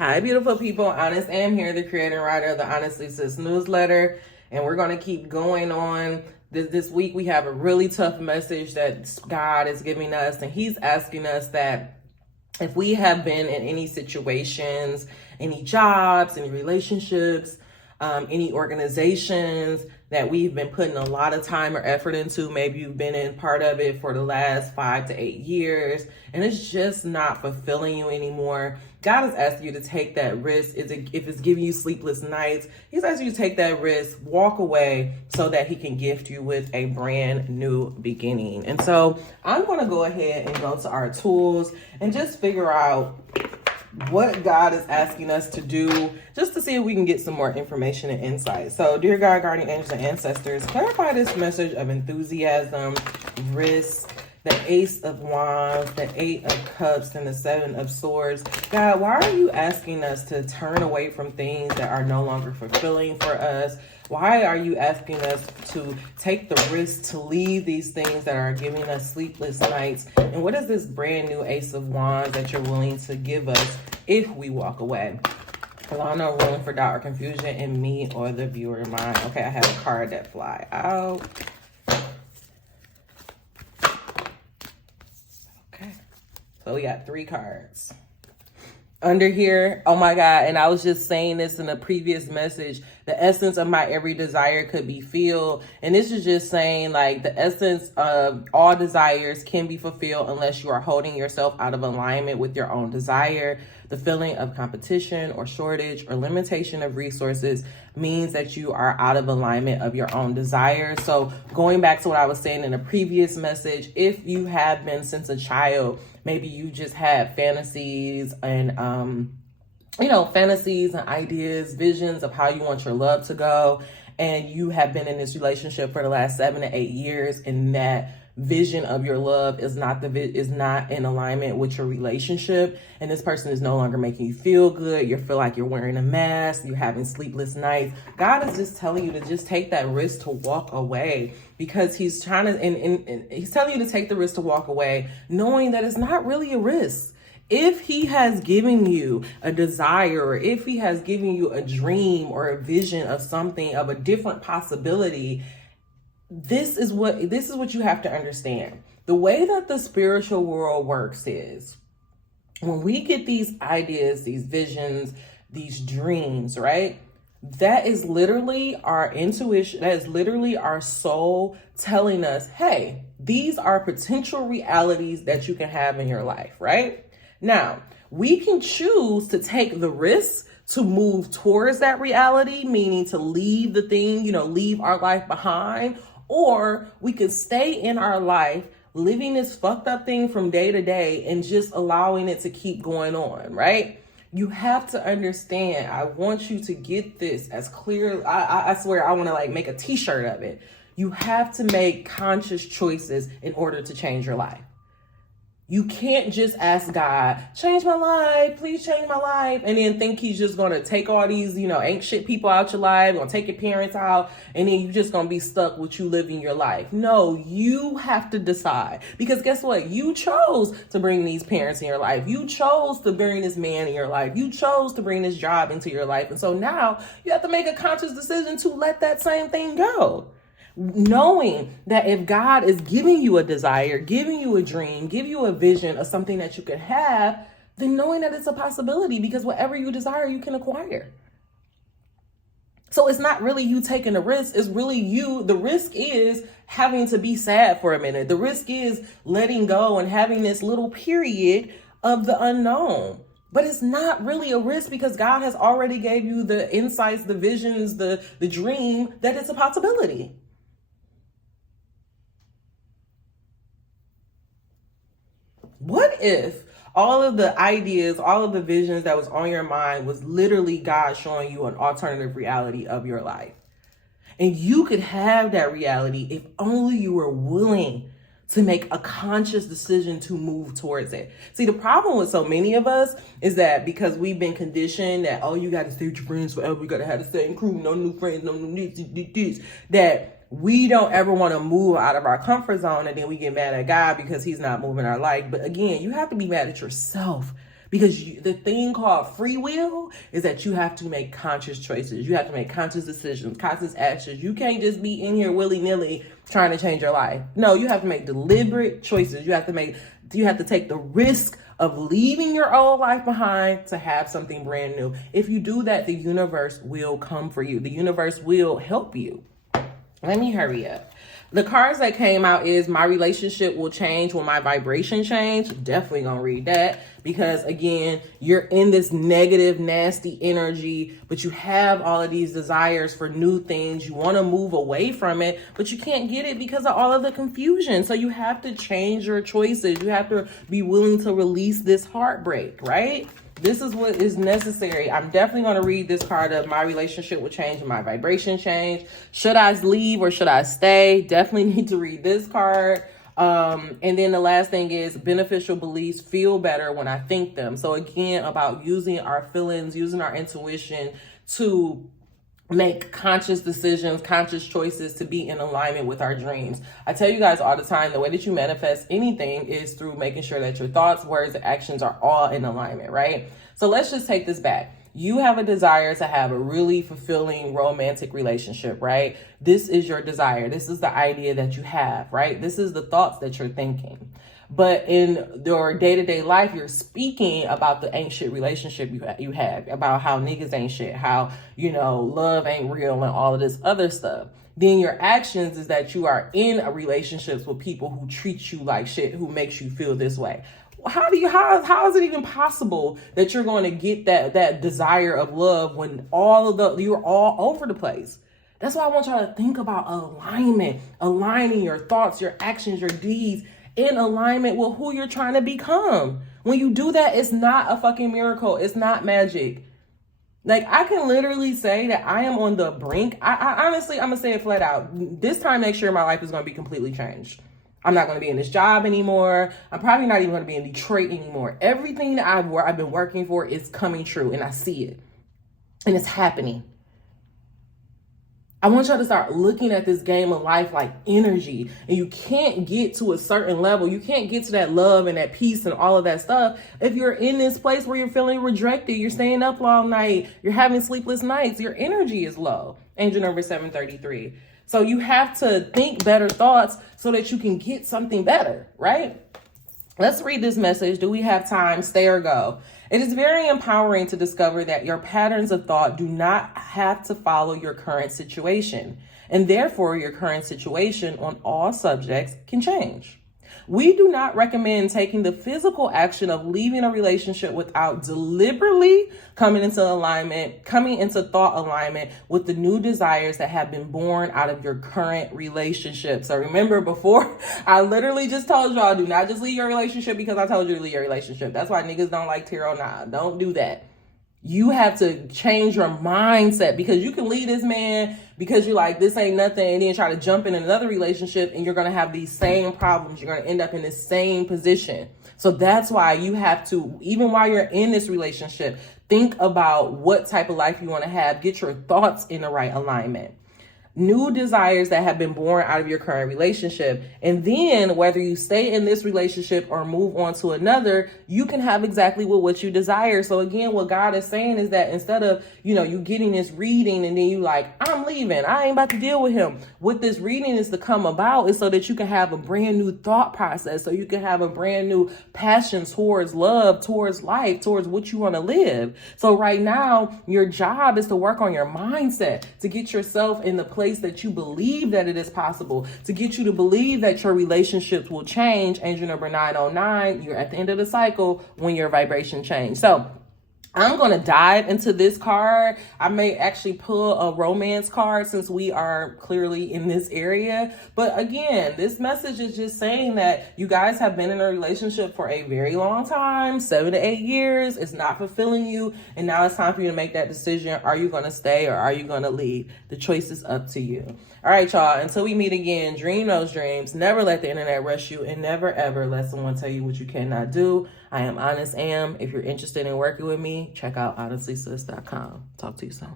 Hi, beautiful people. Honest Am here, the creator and writer of the Honestly Sis newsletter. And we're going to keep going on. This week, we have a really tough message that God is giving us. And he's asking us that if we have been in any situations, any jobs, any relationships, any organizations that we've been putting a lot of time or effort into, maybe you've been in part of it for the last 5 to 8 years, and it's just not fulfilling you anymore. God is asking you to take that risk. If it's giving you sleepless nights, he's asking you to take that risk, walk away so that he can gift you with a brand new beginning. And so I'm going to go ahead and go to our tools and just figure out what God is asking us to do, just to see if we can get some more information and insight. So, dear God, guardian angels, and ancestors, clarify this message of enthusiasm, risk, the Ace of Wands, the 8 of Cups, and the 7 of Swords. God, why are you asking us to turn away from things that are no longer fulfilling for us? Why are you asking us to take the risk to leave these things that are giving us sleepless nights? And what is this brand new Ace of Wands that you're willing to give us if we walk away? Allow no room for doubt or confusion in me or the viewer mind. Okay, I have a card that fly out. Okay, so we got 3 cards. Under here, oh my God, and I was just saying this in a previous message, the essence of my every desire could be filled. And this is just saying, like, the essence of all desires can be fulfilled unless you are holding yourself out of alignment with your own desire. The feeling of competition or shortage or limitation of resources means that you are out of alignment of your own desire. So going back to what I was saying in a previous message, if you have been since a child, maybe you just had fantasies and, fantasies and ideas, visions of how you want your love to go. And you have been in this relationship for the last 7 to 8 years, and that vision of your love is not in alignment with your relationship, and this person is no longer making you feel good. You feel like you're wearing a mask, you're having sleepless nights. God is just telling you to just take that risk to walk away, because he's trying to, and he's telling you to take the risk to walk away, knowing that it's not really a risk. If he has given you a desire, or if he has given you a dream or a vision of something, of a different possibility, this is what you have to understand. The way that the spiritual world works is, when we get these ideas, these visions, these dreams, right? That is literally our intuition. That is literally our soul telling us, hey, these are potential realities that you can have in your life, right? Now, we can choose to take the risk to move towards that reality, meaning to leave the thing, leave our life behind. Or we could stay in our life living this fucked up thing from day to day and just allowing it to keep going on, right? You have to understand. I want you to get this as clear. I swear I want to make a t-shirt of it. You have to make conscious choices in order to change your life. You can't just ask God, change my life, please change my life, and then think he's just going to take all these, ain't shit people out your life, going to take your parents out, and then you're just going to be stuck with you living your life. No, you have to decide, because guess what? You chose to bring these parents in your life. You chose to bring this man in your life. You chose to bring this job into your life. And so now you have to make a conscious decision to let that same thing go. Knowing that if God is giving you a desire, giving you a dream, giving you a vision of something that you could have, then knowing that it's a possibility, because whatever you desire, you can acquire. So it's not really you taking a risk. It's really you. The risk is having to be sad for a minute. The risk is letting go and having this little period of the unknown. But it's not really a risk, because God has already gave you the insights, the visions, the dream that it's a possibility. What if all of the ideas, all of the visions that was on your mind was literally God showing you an alternative reality of your life? And you could have that reality if only you were willing to make a conscious decision to move towards it. See, the problem with so many of us is that because we've been conditioned that, oh, you got to stay with your friends forever, you got to have the same crew, no new friends, no new this, that we don't ever want to move out of our comfort zone, and then we get mad at God because he's not moving our life. But again, you have to be mad at yourself, Because the thing called free will is that you have to make conscious choices. You have to make conscious decisions, conscious actions. You can't just be in here willy-nilly trying to change your life. No, you have to make deliberate choices. You have to take the risk of leaving your old life behind to have something brand new. If you do that, the universe will come for you. The universe will help you. Let me hurry up. The cards that came out is my relationship will change when my vibration change. Definitely gonna read that because again, you're in this negative, nasty energy, but you have all of these desires for new things. You want to move away from it, but you can't get it because of all of the confusion. So you have to change your choices. You have to be willing to release this heartbreak, right? This is what is necessary. I'm definitely going to read this card of my relationship will change and my vibration change. Should I leave or should I stay? Definitely need to read this card. And then the last thing is beneficial beliefs feel better when I think them. So again, about using our feelings, using our intuition to make conscious decisions, conscious choices to be in alignment with our dreams. I tell you guys all the time, the way that you manifest anything is through making sure that your thoughts, words, and actions are all in alignment, right? So let's just take this back. You have a desire to have a really fulfilling romantic relationship, right? This is your desire. This is the idea that you have, right? This is the thoughts that you're thinking. But in your day-to-day life, you're speaking about the ain't shit relationship you have, about how niggas ain't shit, how, love ain't real and all of this other stuff. Then your actions is that you are in a relationships with people who treat you like shit, who makes you feel this way. How is it even possible that you're going to get that desire of love when you're all over the place? That's why I want y'all to think about alignment, aligning your thoughts, your actions, your deeds in alignment with who you're trying to become. When you do that, it's not a fucking miracle. It's not magic. Like, I can literally say that I am on the brink. I honestly, I'm going to say it flat out. This time next year, my life is going to be completely changed. I'm not going to be in this job anymore. I'm probably not even going to be in Detroit anymore. Everything that I've been working for is coming true, and I see it. And it's happening. I want y'all to start looking at this game of life like energy. And you can't get to a certain level. You can't get to that love and that peace and all of that stuff if you're in this place where you're feeling rejected, you're staying up all night, you're having sleepless nights, your energy is low. Angel number 733. So you have to think better thoughts so that you can get something better, right? Let's read this message. Do we have time? Stay or go? It is very empowering to discover that your patterns of thought do not have to follow your current situation, and therefore your current situation on all subjects can change. We do not recommend taking the physical action of leaving a relationship without deliberately coming into thought alignment with the new desires that have been born out of your current relationship. So remember, before I literally just told y'all, do not just leave your relationship because I told you to leave your relationship. That's why niggas don't like tarot. Nah, don't do that. You have to change your mindset, because you can leave this man because you're like, this ain't nothing, and then try to jump in another relationship and you're going to have these same problems. You're going to end up in the same position. So that's why you have to, even while you're in this relationship, think about what type of life you want to have. Get your thoughts in the right alignment. New desires that have been born out of your current relationship. And then whether you stay in this relationship or move on to another, you can have exactly what you desire. So again, what God is saying is that instead of, you getting this reading and then you like, I'm leaving, I ain't about to deal with him. What this reading is to come about is so that you can have a brand new thought process. So you can have a brand new passion towards love, towards life, towards what you want to live. So right now, your job is to work on your mindset, to get yourself in the place that you believe that it is possible, to get you to believe that your relationships will change. Angel number 909, you're at the end of the cycle when your vibration change. So I'm going to dive into this card. I may actually pull a romance card since we are clearly in this area. But again, this message is just saying that you guys have been in a relationship for a very long time, 7 to 8 years. It's not fulfilling you. And now it's time for you to make that decision. Are you going to stay or are you going to leave? The choice is up to you. All right, y'all. Until we meet again, dream those dreams. Never let the internet rush you, and never, ever let someone tell you what you cannot do. I am Honest Am. If you're interested in working with me, check out honestlysis.com. Talk to you soon.